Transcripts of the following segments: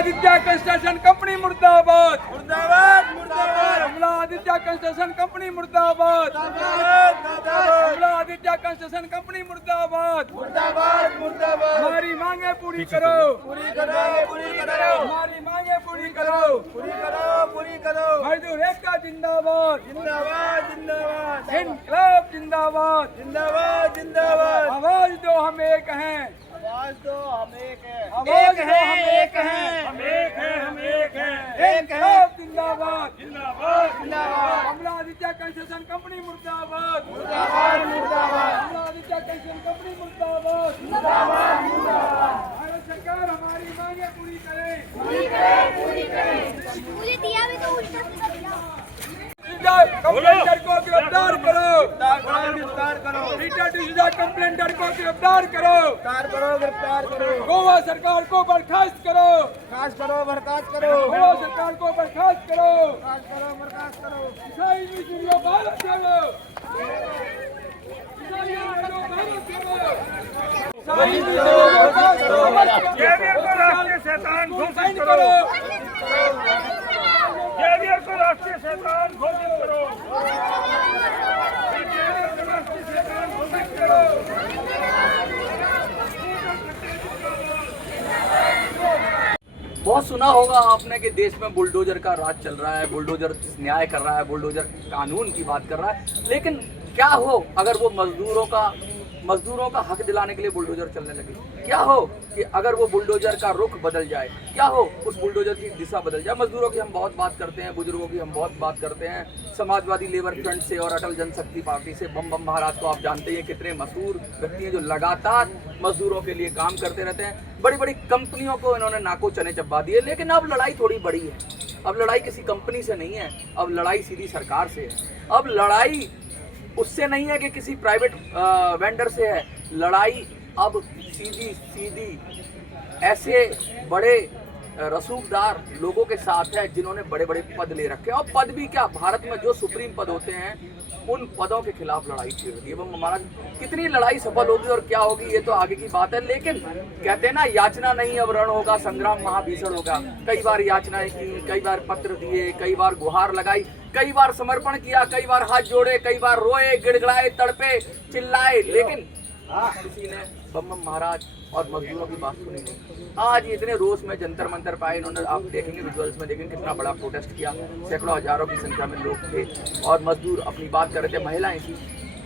Aditya construction company मुर्दाबाद, मुर्दाबाद मुर्दाबाद। कमला आदित्य कंस्ट्रक्शन कंपनी मुर्दाबाद, कमला आदित्य कंस्ट्रक्शन कंपनी मुर्दाबाद, मुर्दाबाद मुर्दाबाद। हमारी मांगे पूरी करो, पूरी करो पूरी करो हमारी मांगे पूरी करो, पूरी करो पूरी करो। मजदूर एकता जिंदाबाद, जिंदाबाद जिंदाबाद इनकलाब जिंदाबाद, जिंदाबाद जिंदाबाद। आवाज दो हम एक हैं, आवाज दो हम एक है, आवाज दो हम एक है, हम एक है, हम एक है, एक है। इनकलाब जिंदाबाद, जिंदाबाद जिंदाबाद। कमला आदित्य कंस्ट्रक्शन कंपनी मुर्दाबाद, मुर्दाबाद मुर्दाबाद। कमला आदित्य कंस्ट्रक्शन कंपनी मुर्दाबाद, मुर्दाबाद मुर्दाबाद। भारत सरकार हमारी मांगे पूरी करे, मुझे दिया भी तो उल्टा सीधा दिया। कंप्लेंटर को गिरफ्तार करो, गिरफ्तार करो कंप्लेंटर को गिरफ्तार करो, गिरफ्तार करो गिरफ्तार करो। गोवा सरकार को बर्खास्त करो, खास करो बर्खास्त करो, गोवा सरकार को बर्खास्त करो, खास करो बर्खास्त करो। ईसाई मजदूरों भारत छोड़ो, ईसाई मजदूरों भारत छोड़ो, ईसाई मजदूरों भारत छोड़ो, जेवियर को राष्ट्रीय शैतान घोषित करो, जेवियर को राष्ट्रीय शैतान घोषित करो, जेवियर को राष्ट्रीय शैतान घोषित करो। बहुत सुना होगा आपने कि देश में बुलडोजर का राज चल रहा है, बुलडोजर न्याय कर रहा है, बुलडोजर कानून की बात कर रहा है। लेकिन क्या हो अगर वो मजदूरों का हक दिलाने के लिए बुलडोजर चलने लगे? क्या हो कि अगर वो बुलडोजर का रुख बदल जाए? क्या हो उस बुलडोजर की दिशा बदल जाए? मजदूरों की हम बहुत बात करते हैं, बुजुर्गों की हम बहुत बात करते हैं, समाजवादी लेबर फ्रंट से और अटल जनशक्ति पार्टी से बम बम महाराज को आप जानते हैं कितने मशहूर व्यक्ति हैं जो लगातार मजदूरों के लिए काम करते रहते हैं। बड़ी बड़ी कंपनियों को इन्होंने नाको चने चबा दिए। लेकिन अब लड़ाई थोड़ी बड़ी है, अब लड़ाई किसी कंपनी से नहीं है, अब लड़ाई सीधी सरकार से है। अब लड़ाई उससे नहीं है कि किसी प्राइवेट वेंडर से है, लड़ाई अब सीधी ऐसे बड़े रसूखदार लोगों के साथ है जिन्होंने बड़े बड़े पद ले रखे हैं। और पद भी क्या, भारत में जो सुप्रीम पद होते हैं उन पदों के खिलाफ लड़ाई छिड़ रही है। वो महाराज कितनी लड़ाई सफल होगी और क्या होगी ये तो आगे की बात है। लेकिन कहते हैं ना, याचना नहीं अब रण होगा, संग्राम महाभीषण होगा। कई बार याचनाएं की, कई बार पत्र दिए, कई बार गुहार लगाई, कई बार समर्पण किया, कई बार हाथ जोड़े, कई बार रोए, गिड़गिड़ाए, तड़पे, चिल्लाए, लेकिन किसी ने बम महाराज और मजदूरों की बात सुनी नहीं। आज इतने रोष में जंतर मंतर पाए इन्होंने, आप देखेंगे विजुअल्स में देखेंगे कितना बड़ा प्रोटेस्ट किया, सैकड़ों हजारों की संख्या में लोग थे और मजदूर अपनी बात कर रहे थे, महिलाएं थी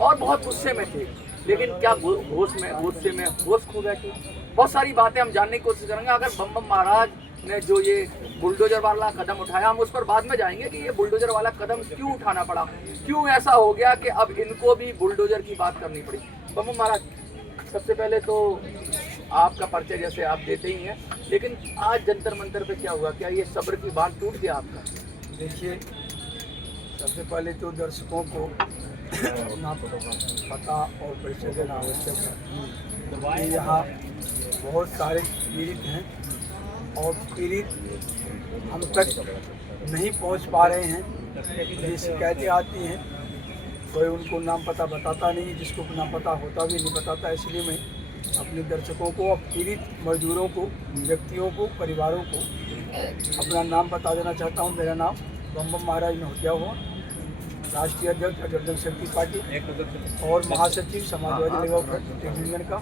और बहुत गुस्से में थे। लेकिन क्या गुस्से में होश खो गए थे? बहुत सारी बातें हम जानने की कोशिश करेंगे। अगर बम महाराज ने जो ये बुलडोजर वाला कदम उठाया, हम उस पर बाद में जाएंगे कि ये बुलडोजर वाला कदम क्यों उठाना पड़ा, क्यों ऐसा हो गया कि अब इनको भी बुलडोजर की बात करनी पड़ी। बम महाराज, सबसे पहले तो आपका परिचय जैसे आप देते ही हैं, लेकिन आज जंतर मंतर पे क्या हुआ? क्या ये सब्र की बात टूट गया आपका? देखिए, सबसे पहले तो दर्शकों को अपना पता और परिचय देना आवश्यक है कि यहाँ बहुत सारे पीड़ित हैं और पीड़ित हम तक नहीं पहुँच पा रहे हैं। ये शिकायतें आती हैं, कोई उनको नाम पता बताता नहीं, जिसको नाम पता होता भी नहीं बताता। इसलिए मैं अपने दर्शकों को, अब पीड़ित मजदूरों को, व्यक्तियों को, परिवारों को अपना नाम बता देना चाहता हूँ। मेरा नाम बम महाराज नौटिया हुआ, राष्ट्रीय अध्यक्ष अटल जनशक्ति पार्टी और महासचिव समाजवादी लेबर फ्रंट यूनियन का।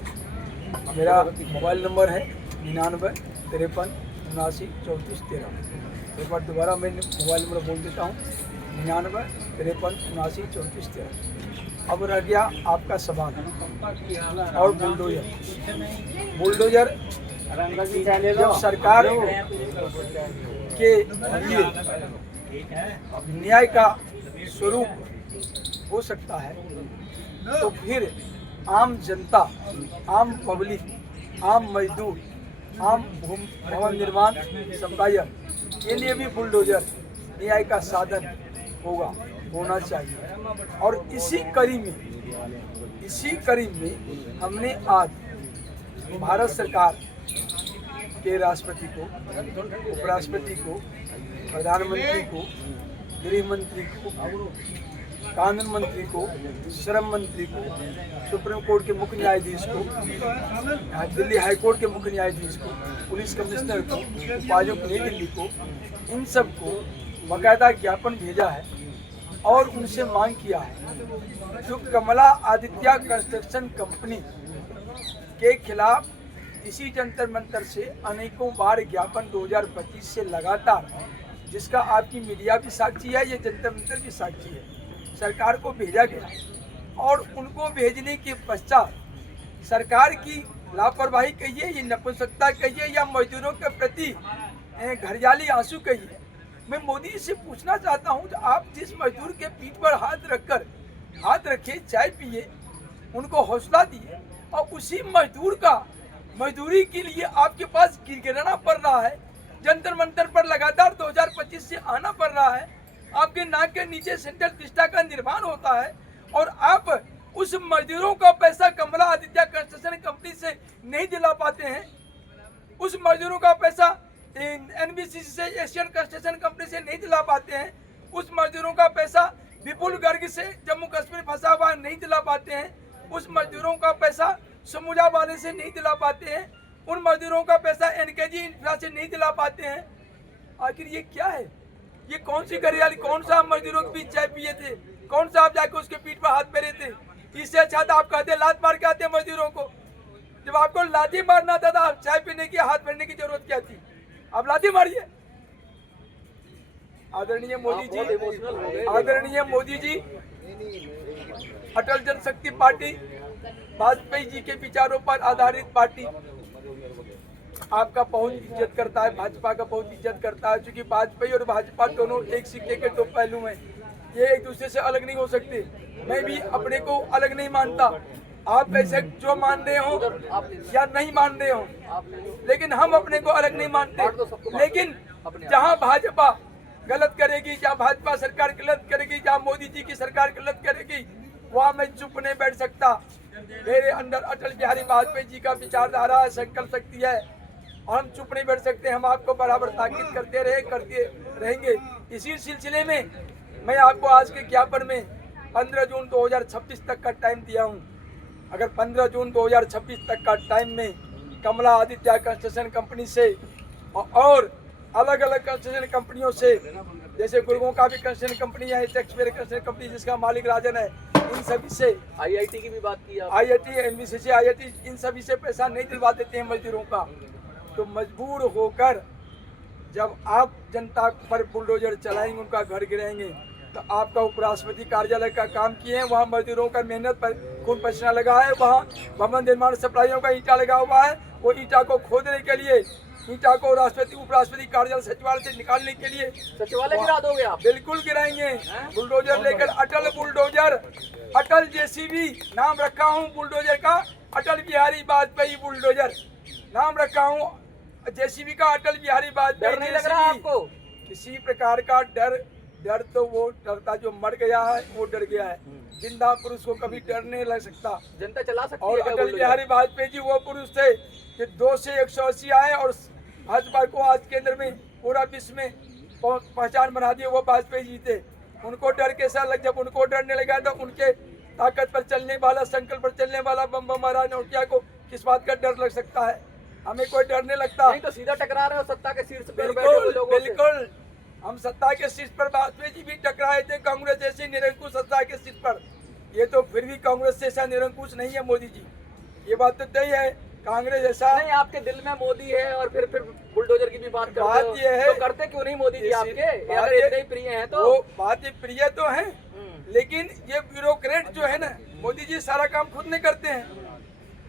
मेरा मोबाइल नंबर है 99 53 79 34 13। एक बार दोबारा मैं मोबाइल नंबर बोल देता हूँ, 99 53 79 34 13। अब रह गया आपका सवाल और बुलडोजर जब सरकार के लिए न्याय का स्वरूप हो सकता है, तो फिर आम जनता, आम पब्लिक, आम मजदूर, आम भवन निर्माण सप्लायर के लिए भी बुलडोजर न्याय का साधन होना चाहिए। और इसी कड़ी में हमने आज भारत सरकार के राष्ट्रपति को, उपराष्ट्रपति को, प्रधानमंत्री को, गृह मंत्री को कानून मंत्री को, श्रम मंत्री को, सुप्रीम कोर्ट के मुख्य न्यायाधीश को, दिल्ली हाई कोर्ट के मुख्य न्यायाधीश को, पुलिस कमिश्नर को, उपायुक्त नई दिल्ली को, इन सब को बाकायदा ज्ञापन भेजा है और उनसे मांग किया है जो कमला आदित्य कंस्ट्रक्शन कंपनी के खिलाफ इसी जंतर मंतर से अनेकों बार ज्ञापन 2025 से लगातार, जिसका आपकी मीडिया भी साक्षी है, ये जंतर मंतर भी साक्षी है, सरकार को भेजा गया और उनको भेजने के पश्चात सरकार की लापरवाही कहिए, ये नपुंसकता कहिए या मजदूरों के प्रति घरजाली आंसू कहिए, मैं मोदी जी से पूछना चाहता हूं कि आप जिस मजदूर के पीठ पर हाथ रखे, चाय पिए, उनको हौसला दिए और उसी मजदूर का मजदूरी के लिए आपके पास गिरगिराना पड़ रहा है, जंतर मंतर पर लगातार 2025 से आना पड़ रहा है, आपके नाक के नीचे सेंट्रल विस्टा का निर्माण होता है और आप उस मजदूरों का पैसा कमला आदित्य कंस्ट्रक्शन कंपनी से नहीं दिला पाते हैं, उस मजदूरों का पैसा एनबीसीसी से एशियन कंस्ट्रक्शन कंपनी से नहीं दिला पाते हैं, उस मजदूरों का पैसा विपुल गर्ग से जम्मू कश्मीर फंसा हुआ नहीं दिला पाते हैं, उस मजदूरों का पैसा समुजा वाले से नहीं दिला पाते हैं, उन मजदूरों का पैसा एनकेजी इंफ्रा से नहीं दिला पाते हैं। आखिर ये क्या है? ये कौन सी घरवाली, कौन सा आप मजदूरोों के बीच चाय पिए थे, कौन सा आप जाके उसके पीठ पर हाथ फेरे थे? इससे अच्छा था आप कहते लात मार के आते मजदूरों को। जब आपको लाठी मारना था आप चाय पीने की, हाथ फेरने की जरूरत क्या थी? आप लाठी मारिए। आदरणीय मोदी जी, अटल जनशक्ति पार्टी वाजपेयी जी के विचारों पर आधारित पार्टी आपका बहुत इज्जत करता है, भाजपा का बहुत इज्जत करता है, क्योंकि वाजपेयी और भाजपा दोनों एक सिक्के के दो पहलू हैं, ये एक दूसरे से अलग नहीं हो सकते। मैं भी अपने को अलग नहीं मानता, आप ऐसे जो मान रहे हो या नहीं मान रहे हो, लेकिन हम अपने को अलग नहीं मानते। लेकिन जहां भाजपा गलत करेगी, जहां भाजपा सरकार गलत करेगी, जहां मोदी जी की सरकार गलत करेगी, वहां मैं चुप नहीं बैठ सकता। मेरे अंदर अटल बिहारी वाजपेयी जी का विचारधारा है, संकल्प शक्ति है और हम चुप नहीं बैठ सकते। हम आपको बराबर ताकीद करते रहेंगे। इसी सिलसिले में मैं आपको आज के ज्ञापन में 15 जून 2026 तक का टाइम दिया हूं। अगर 15 जून 2026 तक का टाइम में कमला आदित्य कंस्ट्रक्शन कंपनी से और अलग अलग कंस्ट्रक्शन कंपनियों से, जैसे गुरुओं का भी कंस्ट्रक्शन कंपनी है, टेक्सपेयर कंस्ट्रक्शन कंपनी जिसका मालिक राजन है, इन सभी से, आईआईटी की भी बात की, आईआईटी, एनबीसीसी, आईआईटी, इन सभी से पैसा नहीं दिलवा देते हैं मजदूरों का, तो मजबूर होकर जब आप जनता पर बुलडोजर चलाएंगे, उनका घर गिराएंगे, तो आपका उपराष्ट्रपति कार्यालय का काम किए हैं, वहाँ मजदूरों का मेहनत पर खून पसीना लगा है, वहाँ भवन निर्माण सप्लाइयों का ईंटा लगा हुआ है, वो ईंटा को खोदने के लिए, ईंटा को राष्ट्रपति उपराष्ट्रपति कार्यालय सचिवालय से निकालने के लिए सचिवालय गिरा दोगे आप? बिल्कुल गिराएंगे, बुलडोजर लेकर। अटल बुलडोजर, अटल जेसीबी नाम रखा हूँ बुलडोजर का, अटल बिहारी वाजपेयी बुलडोजर नाम रखा हूँ जेसीबी का, अटल बिहारी वाजपेयी। डर नहीं लग रहा आपको? किसी प्रकार का डर तो वो डरता जो मर गया है, वो डर गया है। जिंदा पुरुष को कभी डर नहीं लग सकता, जनता चला सकती और है। अटल बिहारी वाजपेयी जी वो पुरुष थे कि 2 से 180 आए और भाजपा को आज केंद्र में पूरा विश्व में पहचान बना दी, वो वाजपेयी जी थे। उनको डर कैसा लग, जब उनको डरने लगा तो उनके ताकत पर चलने वाला, संकल्प पर चलने वाला बम महाराज नौटिया को किस बात का डर लग सकता है? हमें कोई डर नहीं लगता। नहीं तो सीधा टकरा रहे हो सत्ता के शीर्ष पर बैठे हुए लोगों से। बिल्कुल, हम सत्ता के शीर्ष पर वाजपेयी जी भी टकराए थे कांग्रेस जैसी निरंकुश सत्ता के शीर्ष पर। ये तो फिर भी कांग्रेस जैसा निरंकुश नहीं है मोदी जी, ये बात तो तय है। कांग्रेस जैसा नहीं, आपके दिल में मोदी है और फिर बुलडोजर की भी बात करते बात हो। ये है, तो करते क्यों नहीं मोदी जी आपके? अगर इतने ही प्रिय हैं तो। वो बात प्रिय तो है, लेकिन ये ब्यूरोक्रेट जो है ना, मोदी जी सारा काम खुद नहीं करते हैं,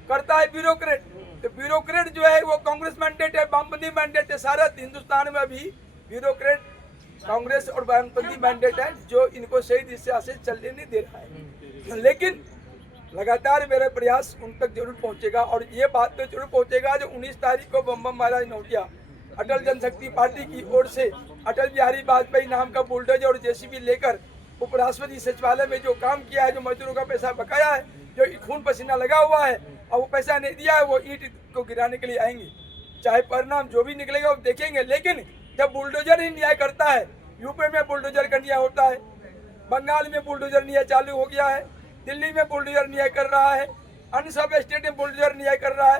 करता है ब्यूरोक्रेट। तो ब्यूरोक्रेट जो है वो कांग्रेस मैंडेट है, वामपंथी मैंडेट है। सारा हिंदुस्तान में अभी ब्यूरोक्रेट कांग्रेस और वामपंथी मैंडेट है, जो इनको सही दिशा से चलने नहीं दे रहा है। लेकिन लगातार मेरा प्रयास उन तक जरूर पहुंचेगा, और ये बात तो जरूर पहुंचेगा जो 19 तारीख को बम महाराज नौटिया अटल जनशक्ति पार्टी की ओर से अटल बिहारी वाजपेयी नाम का बुलडोजर और जेसीबी लेकर उपराष्ट्रपति सचिवालय में जो काम किया है, जो मजदूरों का पैसा बकाया है, जो खून पसीना लगा हुआ है और वो पैसा नहीं दिया है, वो ईंट को गिराने के लिए आएंगे। चाहे परिणाम जो भी निकलेगा वो देखेंगे। लेकिन जब बुलडोजर ही न्याय करता है, यूपी में बुलडोजर का न्याय होता है, बंगाल में बुलडोजर न्याय चालू हो गया है, दिल्ली में बुलडोजर न्याय कर रहा है, अन्य सब स्टेट में बुलडोजर न्याय कर रहा है।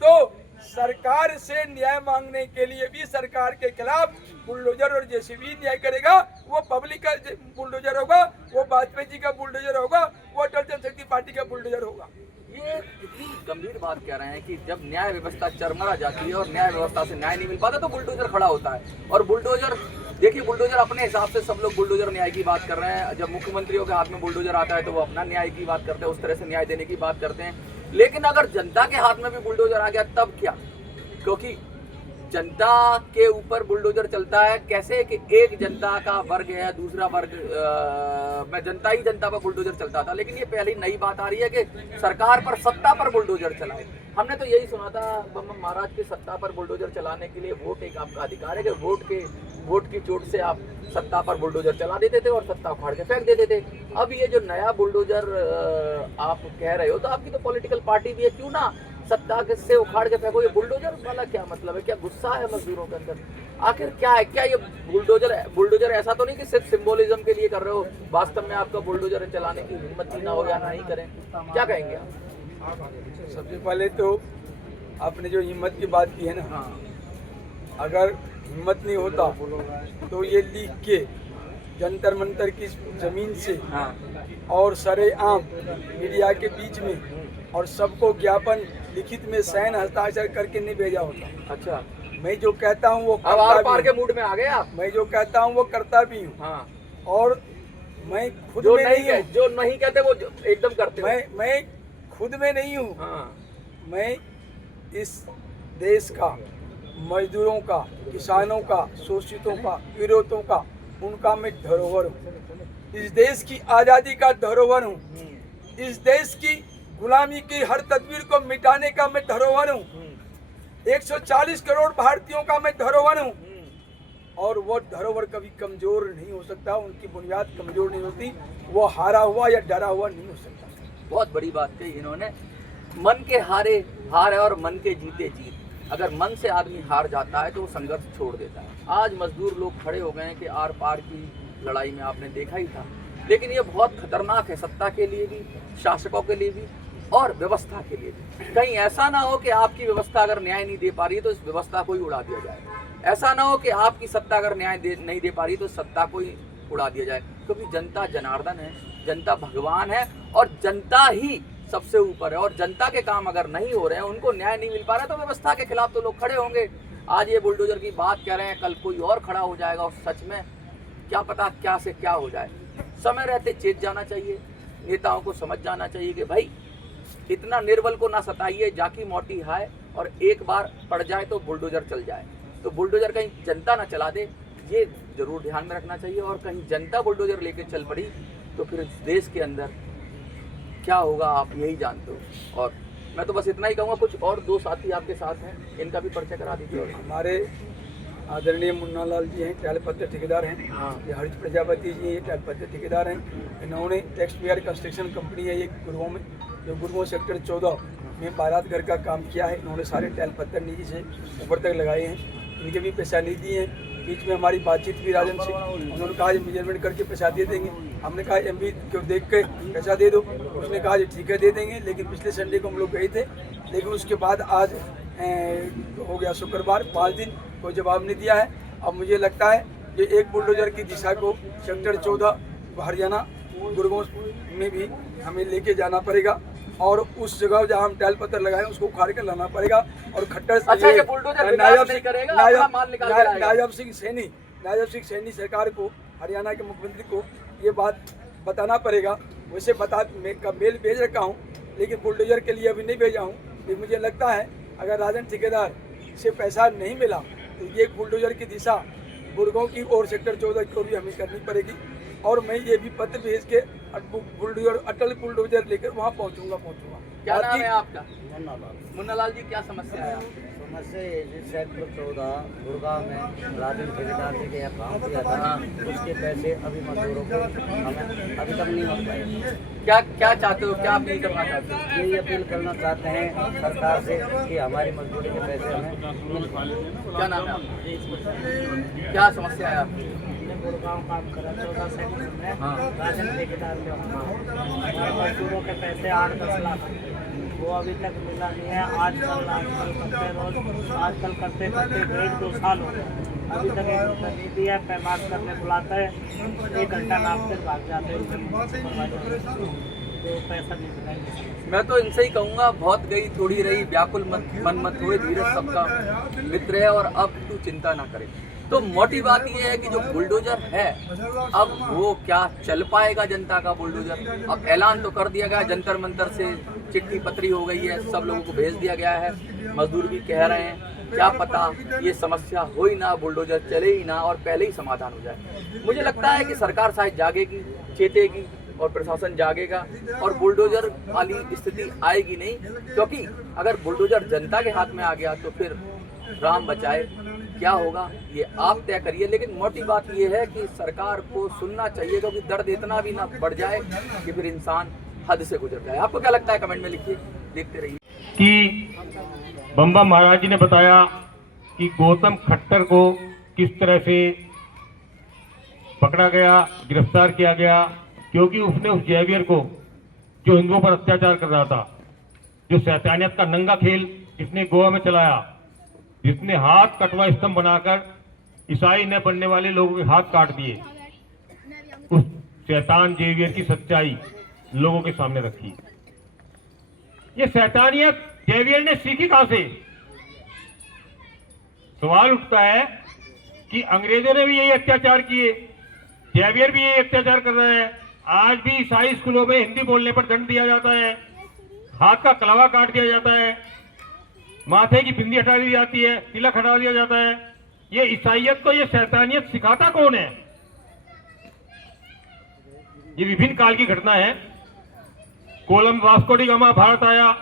तो सरकार से न्याय मांगने के लिए भी सरकार के खिलाफ बुलडोजर और जेसीबी न्याय करेगा। वो पब्लिक का बुलडोजर होगा, वो वाजपेयी जी का बुलडोजर होगा, वो अटल जनशक्ति पार्टी का बुलडोजर होगा। ये कितनी गंभीर बात कह रहे हैं कि जब न्याय व्यवस्था चरमरा जाती है और न्याय व्यवस्था से न्याय नहीं मिल पाता तो बुलडोजर खड़ा होता है। और बुलडोजर देखिए, बुलडोजर अपने हिसाब से सब लोग बुलडोजर न्याय की बात कर रहे हैं। जब मुख्यमंत्रियों के हाथ में बुलडोजर आता है तो वो अपना न्याय की बात करते हैं, उस तरह से न्याय देने की बात करते हैं। लेकिन अगर जनता के हाथ में भी बुलडोजर आ गया तब क्या? क्योंकि जनता के ऊपर बुलडोजर चलता है कैसे कि एक जनता का वर्ग है, दूसरा वर्ग में जनता ही जनता पर बुलडोजर चलता था। लेकिन ये पहली नई बात आ रही है कि सरकार पर, सत्ता पर बुलडोजर चलाए। हमने तो यही सुना था बम महाराज की सत्ता पर बुलडोजर चलाने के लिए वोट एक आपका अधिकार है कि वोट की चोट से आप सत्ता पर बुलडोजर चला देते थे और सत्ता उखाड़ के फेंक देते थे। अब ये जो नया बुलडोजर आप कह रहे हो तो आपकी तो पॉलिटिकल पार्टी भी है, क्यों ना सत्ता से उखाड़ के फेंको? ये बुलडोजर वाला क्या मतलब है? क्या गुस्सा है मजदूरों के अंदर? आखिर क्या है? क्या ये बुलडोजर ऐसा तो नहीं कि सिर्फ सिंबोलिज्म के लिए कर रहे हो, वास्तव में आपका बुलडोजर चलाने की हिम्मत ही ना हो या ना ही करें? क्या कहेंगे आप? सबसे पहले तो आपने जो हिम्मत की बात की है ना, अगर हिम्मत नहीं होता तो ये लिख के जंतर मंतर की जमीन से और सरेआम मीडिया के बीच में और सबको ज्ञापन लिखित में साइन हस्ताक्षर करके नहीं भेजा होता। अच्छा, मैं जो कहता हूँ वो अब आर पार के मूड में आ गए आप। मैं जो कहता हूँ वो करता भी हूँ। हाँ। और मैं खुद जो में नहीं हूँ, जो नहीं कहते वो एकदम करते हो। मैं खुद में नहीं हूँ। हाँ। मैं इस देश का, मजदूरों का, किसानों का, शोषितों का, विरोधों का, उनका मैं धरोहर हूँ। इस देश की आज़ादी का धरोहर हूँ। इस देश की गुलामी की हर तस्वीर को मिटाने का मैं धरोहर हूँ। 140 करोड़ भारतीयों का मैं धरोहर हूँ। और वो धरोहर कभी कमजोर नहीं हो सकता, उनकी बुनियाद कमजोर नहीं होती, वो हारा हुआ या डरा हुआ नहीं हो सकता। बहुत बड़ी बात कही इन्होंने। मन के हारे हार है और मन के जीते जीत। अगर मन से आदमी हार जाता है तो वो संघर्ष छोड़ देता है। आज मजदूर लोग खड़े हो गए हैं कि आर पार की लड़ाई में आपने देखा ही था। लेकिन ये बहुत खतरनाक है, सत्ता के लिए भी, शासकों के लिए भी और व्यवस्था के लिए भी। कहीं ऐसा ना हो कि आपकी व्यवस्था अगर न्याय नहीं दे पा रही है तो इस व्यवस्था को ही उड़ा दिया जाए। ऐसा ना हो कि आपकी सत्ता अगर न्याय नहीं दे पा रही तो सत्ता को ही उड़ा दिया जाए। क्योंकि जनता जनार्दन है, जनता भगवान है और जनता ही सबसे ऊपर है। और जनता के काम अगर नहीं हो रहे हैं, उनको न्याय नहीं मिल पा रहा है तो व्यवस्था के खिलाफ तो लोग खड़े होंगे। आज ये बुलडोजर की बात कह रहे हैं, कल कोई और खड़ा हो जाएगा और सच में क्या पता क्या से क्या हो जाए। समय रहते चेत जाना चाहिए, नेताओं को समझ जाना चाहिए कि भाई इतना निर्बल को ना सताइए, जाकी मोटी हाय, और एक बार पड़ जाए तो बुलडोजर चल जाए। तो बुलडोजर कहीं जनता ना चला दे, ये जरूर ध्यान में रखना चाहिए। और कहीं जनता बुलडोजर लेके चल पड़ी तो फिर देश के अंदर क्या होगा आप यही जानते हो। और मैं तो बस इतना ही कहूँगा। कुछ और दो साथी आपके साथ हैं, इनका भी परिचय करा दीजिए। हमारे आदरणीय मुन्ना लाल जी हैं, टाइलपत्र ठेकेदार हैं। ये हरीश प्रजापति जी ये टाइलपत्र ठेकेदार हैं। इन्होंने टेक्स्ट पेयर कंस्ट्रक्शन कंपनी है ये गुरुओं में, जो गुरुओं सेक्टर 14 में बारात घर का काम किया है। इन्होंने सारे टाइलपत्र नीचे से ऊपर तक लगाए हैं। इनके भी पैसा नहीं दिए हैं। बीच में हमारी बातचीत भी राजन से, उन्होंने कहा मेजरमेंट करके पैसा दे देंगे। हमने कहा MB को देख के पैसा दे दो। उसने कहा जी ठीक है दे देंगे। लेकिन पिछले संडे को हम लोग गए थे, लेकिन उसके बाद आज हो गया शुक्रवार, 5 दिन कोई जवाब नहीं दिया है। अब मुझे लगता है कि एक बुलडोजर की दिशा को सेक्टर 14 हरियाणा गुरुग्राम में भी हमें लेके जाना पड़ेगा और उस जगह जहाँ हम टाइल पत्थर लगाए उसको उखाड़ कर लाना पड़ेगा। और खट्टर अच्छा, ये बुलडोजर विकास नहीं करेगा, अपना माल निकाल के लाएगा। नायब सिंह सैनी सरकार को, हरियाणा के मुख्यमंत्री को ये बात बताना पड़ेगा। वैसे मेल भेज रखा हूँ, लेकिन बुलडोजर के लिए अभी नहीं भेजा हूँ। लेकिन मुझे लगता है अगर राजन ठेकेदार से पैसा नहीं मिला तो ये बुलडोजर की दिशा गुड़गांव की और सेक्टर 14 को भी हमें करनी पड़ेगी। और मैं ये भी पत्र भेज के बुलडोजर, अटल बुलडोजर लेकर वहाँ पहुँचूंगा। क्या नाम है आपका? मुन्ना लाल जी, क्या समस्या है? समस्या ये जिस सेक्टर 14 गुड़गांव में राजन ठेकेदार जी के यहाँ काम किया था, उसके पैसे अभी मजदूरों को हमें अभी तक नहीं मिल पाए। क्या चाहते हो, क्या अपील करना चाहते हो? यही अपील करना चाहते हैं सरकार से कि हमारी मजदूरी के पैसे हमें मिल पाए। क्या नाम है आपका? क्या समस्या है आपकी? गुड़गांव काम करा 14 सेक्टर में हाँ। राजन ठेकेदार जो मजदूरों के पैसे 8-10 लाख वो अभी तक मिला नहीं है। आजकल करते 1.5-2 साल हो गए, अभी तक 1 रुपया नहीं दिया। पैमाश करने बुलाता है, 1 घंटा नाप कर भाग जाते हैं, तो पैसा नहीं मिला। मैं तो इनसे ही कहूँगा, बहुत गई थोड़ी रही, व्याकुल मन मत होए, धीरज सबका मित्र है और अब तू चिंता ना करे। तो मोटी बात ये है कि जो बुलडोजर है अब वो क्या चल पाएगा जनता का बुलडोजर। अब ऐलान तो कर दिया गया, जंतर मंतर से चिट्ठी पत्री हो गई है, सब लोगों को भेज दिया गया है। मजदूर भी कह रहे हैं क्या पता ये समस्या हो ही ना, बुलडोजर चले ही ना और पहले ही समाधान हो जाए। मुझे लगता है कि सरकार शायद जागेगी, चेतेगी और प्रशासन जागेगा और बुलडोजर वाली स्थिति आएगी नहीं, क्योंकि अगर बुलडोजर जनता के हाथ में आ गया तो फिर राम बचाए, क्या होगा ये आप तय करिए। लेकिन मोटी बात ये है कि सरकार को सुनना चाहिए, क्योंकि दर्द इतना भी ना बढ़ जाए कि फिर इंसान हद से गुजर जाए। आपको क्या लगता है कमेंट में लिखिए, देखते रहिए। कि बम्बा महाराज जी ने बताया कि गौतम खट्टर को किस तरह से पकड़ा गया, गिरफ्तार किया गया, क्योंकि उसने उस जेवियर को जो हिंदुओं पर अत्याचार कर रहा था, जो शैतानियत का नंगा खेल इसने गोवा में चलाया, जिसने हाथ कटवा स्तंभ बनाकर ईसाई न बनने वाले लोगों के हाथ काट दिए, उस शैतान जेवियर की सच्चाई लोगों के सामने रखी। ये शैतानियत जेवियर ने सीखी कहां से? सवाल उठता है कि अंग्रेजों ने भी यही अत्याचार किए, जेवियर भी यही अत्याचार कर रहा है। आज भी ईसाई स्कूलों में हिंदी बोलने पर दंड दिया जाता है, हाथ का कलवा काट दिया जाता है, माथे की बिंदी हटा दी जाती है, तिलक हटा दिया जाता है। ये ईसाइयत को, ये शैतानियत सिखाता कौन है? ये विभिन्न काल की घटना है। Columbus Vasco D gamma Bharat आया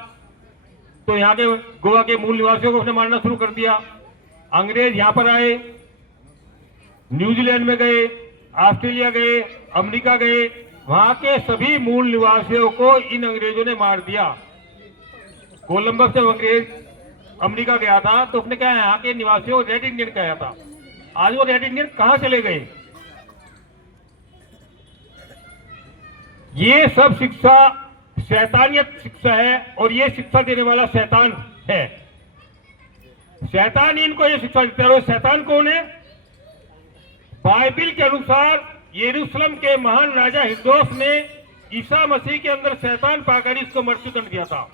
तो यहाँ के गोवा के मूल निवासियों को उसने मारना शुरू कर दिया। अंग्रेज यहाँ पर आए, न्यूजीलैंड में गए, ऑस्ट्रेलिया गए, अमेरिका गए, वहां के सभी मूल निवासियों को इन अंग्रेजों ने मार दिया। कोलंबस जब अंग्रेज अमेरिका गया था तो उसने क्या यहाँ के निवासियों को रेड इंडियन कहा था। आज वो रेड इंडियन कहां चले गए? ये सब शिक्षा शैतानियत शिक्षा है और ये शिक्षा देने वाला शैतान है। शैतान इनको ये शिक्षा देता है। और शैतान कौन है? बाइबिल के अनुसार यरूशलेम के महान राजा हिरदोस ने ईसा मसीह के अंदर शैतान पाकर इसको मृत्यु दंड दिया था।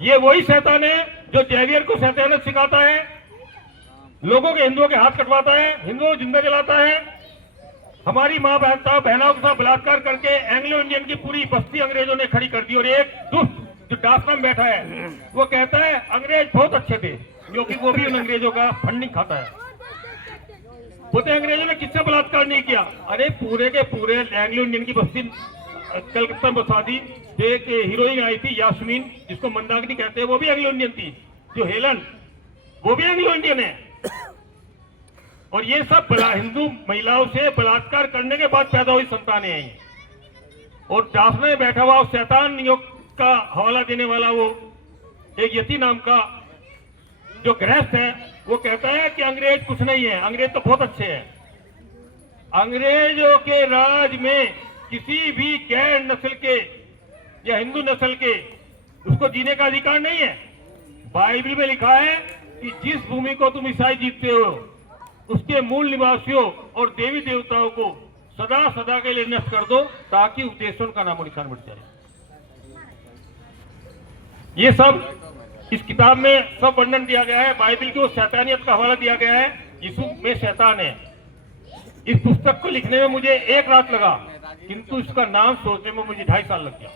ये वही शैतान है जो जेवियर को शैतानियत सिखाता है, लोगों के हिंदुओं के हाथ कटवाता है, हिंदुओं को जिंदा जलाता है, हमारी मां बहनों के साथ बलात्कार करके एंग्लो इंडियन की पूरी बस्ती अंग्रेजों ने खड़ी कर दी। और एक दुष्ट जो डाकना में बैठा है वो कहता है अंग्रेज बहुत अच्छे थे, क्योंकि वो भी उन अंग्रेजों का फंडिंग खाता है। बोलते अंग्रेजों ने किससे बलात्कार नहीं किया? अरे पूरे के पूरे एंग्लो इंडियन की बस्ती कलकत्ता में बसा दी। एक हीरोइन आई थी यास्मीन, जिसको मंदाकिनी कहते हैं, वो भी एंग्लो इंडियन थी। जो हेलन, वो भी एंग्लो इंडियन है। और ये सब हिंदू महिलाओं से बलात्कार करने के बाद पैदा हुई संतानें हैं। और दाफना में बैठा हुआ शैतान योग का हवाला देने वाला वो एक यति नाम का जो गृहस्थ है, वो कहता है कि अंग्रेज कुछ नहीं है, अंग्रेज तो बहुत अच्छे हैं। अंग्रेजों के राज में किसी भी गैर नस्ल के या हिंदू नस्ल के उसको जीने का अधिकार नहीं है। बाइबल में लिखा है कि जिस भूमि को तुम ईसाई जीतते हो उसके मूल निवासियों और देवी देवताओं को सदा सदा के लिए नष्ट कर दो, ताकि उद्देश्यों का नामो निशान मिट जाए। ये सब इस किताब में सब वर्णन दिया गया है। बाइबल की वो शैतानियत का हवाला दिया गया है, यीशु में शैतान है। इस पुस्तक को लिखने में मुझे 1 रात लगा, किंतु इसका नाम सोचने में मुझे 2.5 साल लग गया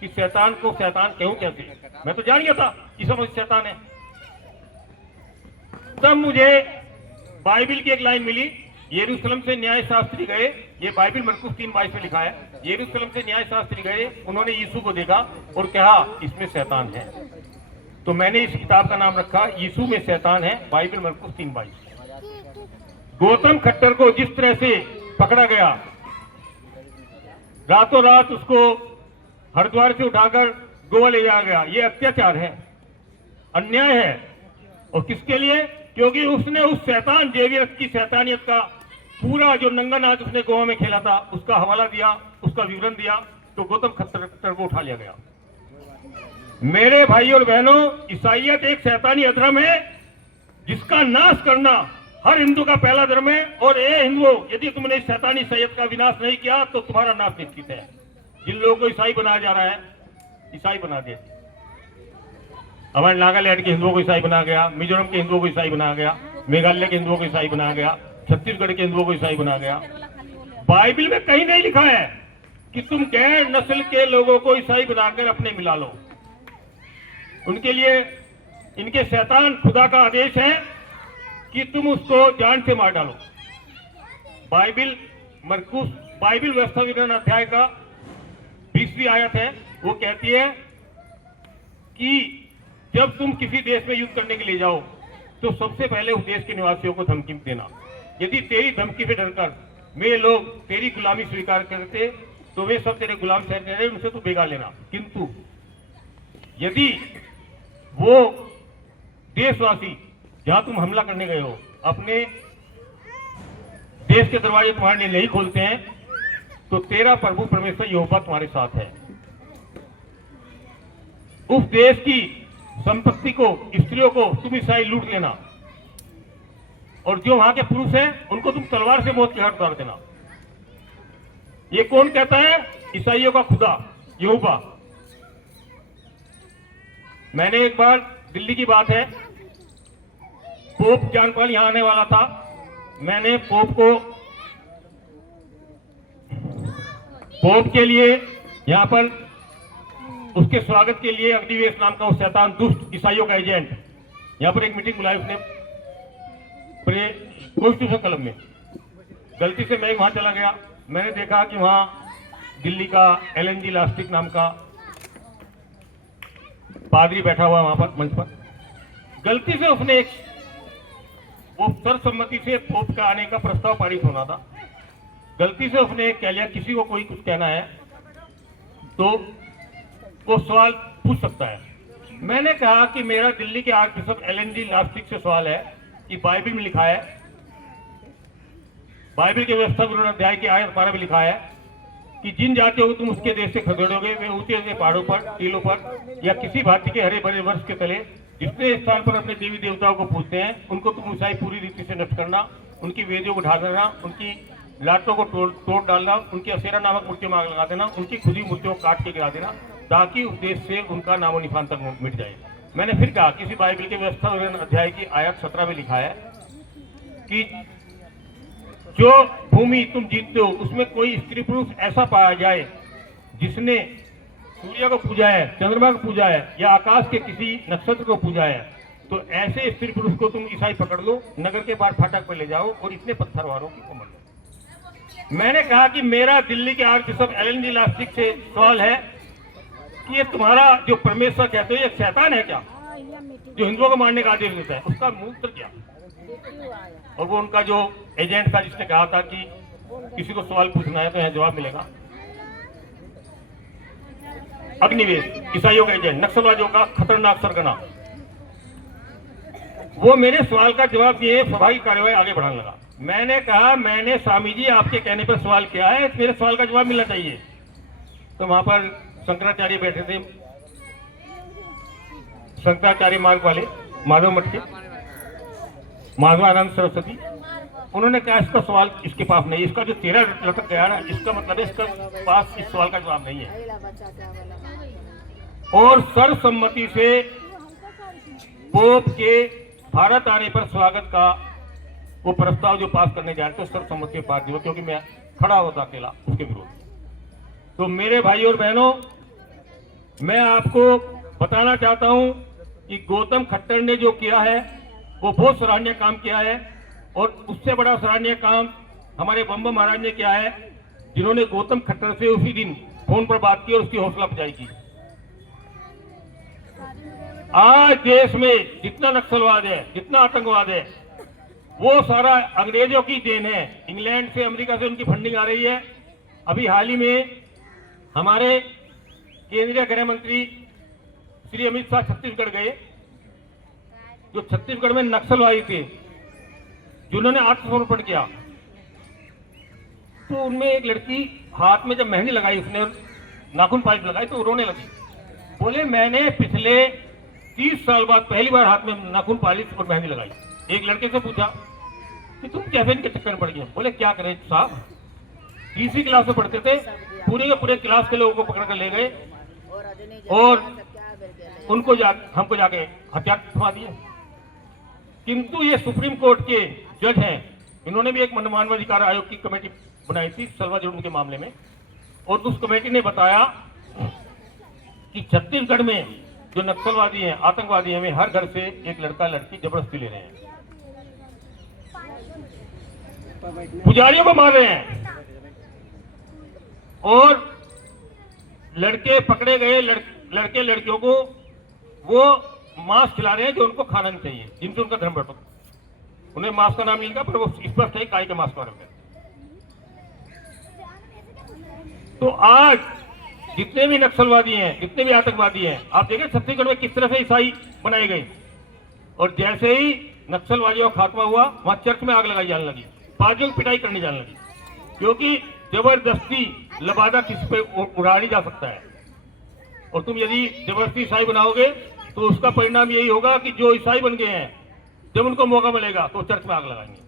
कि शैतान को शैतान कहूं कैसे। मैं तो जान गया था यीशु मसीह शैतान है। तब मुझे बाइबल की एक लाइन मिली, यरूशलेम से न्याय शास्त्री गए, ये बाइबल मरकुस 3:22 में लिखा है। यरूशलेम से न्याय शास्त्री गए, उन्होंने यीशु को देखा और कहा इसमें शैतान है। तो मैंने इस किताब का नाम रखा यीशु में शैतान है, बाइबल मरकुस 3:22। गौतम खट्टर को जिस तरह से पकड़ा गया, रातों रात उसको हरिद्वार से उठाकर गोवा ले जाया गया, ये अत्याचार है, अन्याय है। और किसके लिए? क्योंकि उसने उस शैतान जेवियर की शैतानियत का पूरा जो नंगा नाच उसने गोवा में खेला था उसका हवाला दिया, उसका विवरण दिया, तो गौतम खट्टर को उठा लिया गया। मेरे भाई और बहनों, ईसाइयत एक शैतानी अधर्म है जिसका नाश करना हर हिंदू का पहला धर्म है। और ए हिंदुओं, यदि तुमने इस शैतानी ईसाइयत का विनाश नहीं किया तो तुम्हारा नाश निश्चित है। जिन लोगों को ईसाई बनाया जा रहा है, ईसाई बना दे। हमारे नागालैंड के हिंदुओं को ईसाई बनाया गया, मिजोरम के हिंदुओं को ईसाई बनाया गया, मेघालय के हिंदुओं को ईसाई बनाया गया, छत्तीसगढ़ के हिंदुओं को ईसाई बनाया गया। बाइबल में कहीं नहीं लिखा है कि तुम गैर नस्ल के लोगों को ईसाई बनाकर अपने मिला लो। उनके लिए इनके शैतान खुदा का आदेश है कि तुम उसको जान से मार डालो। बाइबल मरकुस बाइबल व्यवस्था विवरण अध्याय का 20वीं आयत है, वो कहती है कि जब तुम किसी देश में युद्ध करने के लिए जाओ तो सबसे पहले उस देश के निवासियों को धमकी देना। यदि तेरी धमकी से डरकर वे लोग तेरी गुलामी स्वीकार करते तो वे सब तेरे गुलाम ठहरे, उनसे तू बेगा लेना। किंतु यदि वो देशवासी जहां तुम हमला करने गए हो अपने देश के दरवाजे तुम्हारे लिए नहीं खोलते हैं तो तेरा प्रभु परमेश्वर यहोवा तुम्हारे साथ है। उस देश की संपत्ति को, स्त्रियों को तुम ईसाई लूट लेना, और जो वहां के पुरुष हैं उनको तुम तलवार से मौत के घाट उतार देना। ये कौन कहता है? ईसाइयों का खुदा यहोवा। मैंने एक बार, दिल्ली की बात है, पोप जॉन पॉल यहां आने वाला था। मैंने पोप के लिए यहां पर उसके स्वागत के लिए अग्निवेश नाम का उस शैतान दुष्ट ईसाइयों का एजेंट यहां पर एक मीटिंग बुलाई उसने कॉन्स्टिट्यूशन क्लब में। गलती से मैं वहां चला गया। मैंने देखा कि वहां दिल्ली का LNG लास्टिक नाम का पादरी बैठा हुआ वहां पर मंच पर। गलती से उसने वो सर्वसम्मति से पोप का आने का प्रस्ताव पारित होना था। गलती से उसने कह लिया किसी को कोई कुछ कहना है तो वो सवाल पूछ सकता है। मैंने कहा कि मेरा दिल्ली के आर्कबिशप LNG लास्टिक से सवाल है कि बाइबल में लिखा है, बाइबल के व्यवस्था विवरण अध्याय की आयत 12 में लिखा है कि जिन जातियों को तुम उसके देश से खदेड़ोगे वे ऊंचे ऊंचे पहाड़ों पर, टीलों पर या किसी भांति के हरे भरे वृक्ष के तले जितने स्थान पर अपने देवी देवताओं को पूजते हैं उनको तुम ईसाई पूरी रीति से नष्ट करना, उनकी वेदियों को ढा देना, उनकी लाटों को तोड़ डालना, उनकी असेरा नामक मूर्तियों में आग लगा देना, उनकी खुदी मूर्तियों को काट के गिरा देना, ताकि उस देश से उनका नामो निशान तक मिट जाए। मैंने फिर कहा किसी बाइबल के व्यवस्था विवरण अध्याय की आयत 17 में लिखा है कि जो भूमि तुम जीतते हो उसमें कोई स्त्री पुरुष ऐसा पाया जाए जिसने सूर्य को पूजा है, चंद्रमा को पूजा है या आकाश के किसी नक्षत्र को पूजा है, तो ऐसे स्त्री पुरुष को तुम ईसाई पकड़ लो, नगर के बाहर फाटक पर ले जाओ और इतने पत्थरवारों की कोमल लो। मैंने कहा कि मेरा दिल्ली के आर्कबिशप LNG लास्टिक से सवाल है कि ये तुम्हारा जो परमेश्वर कहते हो ये शैतान है क्या, जो हिंदुओं को मारने का आदेश देता है? उसका मूत्र क्या? और वो उनका जो एजेंट था जिसने कहा था कि किसी को सवाल पूछना है तो यहाँ जवाब मिलेगा। अग्निवेश ईसाइयों का एजेंट, नक्सलवादियों का खतरनाक सरगना, वो मेरे सवाल का जवाब दिए, स्वाभाविक कार्यवाही आगे बढ़ाने लगा। मैंने कहा मैंने स्वामी जी आपके कहने पर सवाल किया है, मेरे सवाल का जवाब मिलना चाहिए। तो वहां पर शंकराचार्य बैठे थे, शंकराचार्य मार्ग वाले, माधव मठ के माधवानंद सरस्वती। उन्होंने कहा इसका सवाल इसके पास नहीं, इसका जो 13 लटक गया ना, इसका मतलब है इसका पास इस सवाल का जवाब नहीं है। और सर्वसम्मति से पोप के भारत आने पर स्वागत का वो प्रस्ताव जो पास करने जा रहे थे सर्वसम्मति से पास हुआ, क्योंकि मैं खड़ा होता अकेला उसके विरोध। तो मेरे भाई और बहनों, मैं आपको बताना चाहता हूं कि गौतम खट्टर ने जो किया है वो बहुत सराहनीय काम किया है, और उससे बड़ा सराहनीय काम हमारे बम महाराज ने किया है, जिन्होंने गौतम खट्टर से उसी दिन फोन पर बात की और उसकी हौसला अफजाई की। आज देश में जितना नक्सलवाद है, जितना आतंकवाद है, वो सारा अंग्रेजों की देन है। इंग्लैंड से, अमेरिका से उनकी फंडिंग आ रही है। अभी हाल ही में हमारे केंद्रीय गृह मंत्री श्री अमित शाह छत्तीसगढ़ गए जो छत्तीसगढ़ में नक्सलवादी थे जिन्होंने आत्मसमर्पण किया, तो उनमें एक लड़की हाथ में जब मेहंदी लगाई, उसने नाखून पाइप लगाई तो रोने लगी। बोले मैंने पिछले 30 साल बाद पहली बार हाथ में नाखून पालिश और मेहंदी लगाई। एक लड़के से पूछा कि तुम कैफीन के चक्कर में पड़ गए? बोले क्या करें साहब, 30वीं क्लास में पढ़ते थे, पूरे के पूरे क्लास के लोगों को पकड़ कर ले गए और हमको जाके हथियार थमा दिए। किंतु ये सुप्रीम कोर्ट के जज हैं, इन्होंने भी एक मानवाधिकार आयोग की कमेटी बनाई थी सलवा जुर्म के मामले में, और उस कमेटी ने बताया कि छत्तीसगढ़ में जो नक्सलवादी हैं, आतंकवादी हैं, वे हर घर से एक लड़का लड़की जबरदस्ती ले रहे हैं, पुजारियों को मार रहे हैं, और लड़के पकड़े गए लड़के लड़कियों को वो मांस खिला रहे हैं जो उनको खाना नहीं चाहिए, जिनसे उनका धर्म बढ़ता। उन्हें मांस का नाम नहीं लिखा, पर वो स्पष्ट है गाय के मांस का नाम है। तो आज जितने भी नक्सलवादी हैं, जितने भी आतंकवादी हैं, आप देखें छत्तीसगढ़ में किस तरह से ईसाई बनाए गए, और जैसे ही नक्सलवादियों का खात्मा हुआ, वहां चर्च में आग लगाई जाने लगी, पाजियों की पिटाई करनी जाने लगी, क्योंकि जबरदस्ती लबादा किसी पे उड़ा नहीं जा सकता है। और तुम यदि जबरदस्ती ईसाई बनाओगे तो उसका परिणाम यही होगा कि जो ईसाई बन गए हैं, जब उनको मौका मिलेगा तो चर्च में आग लगाएंगे।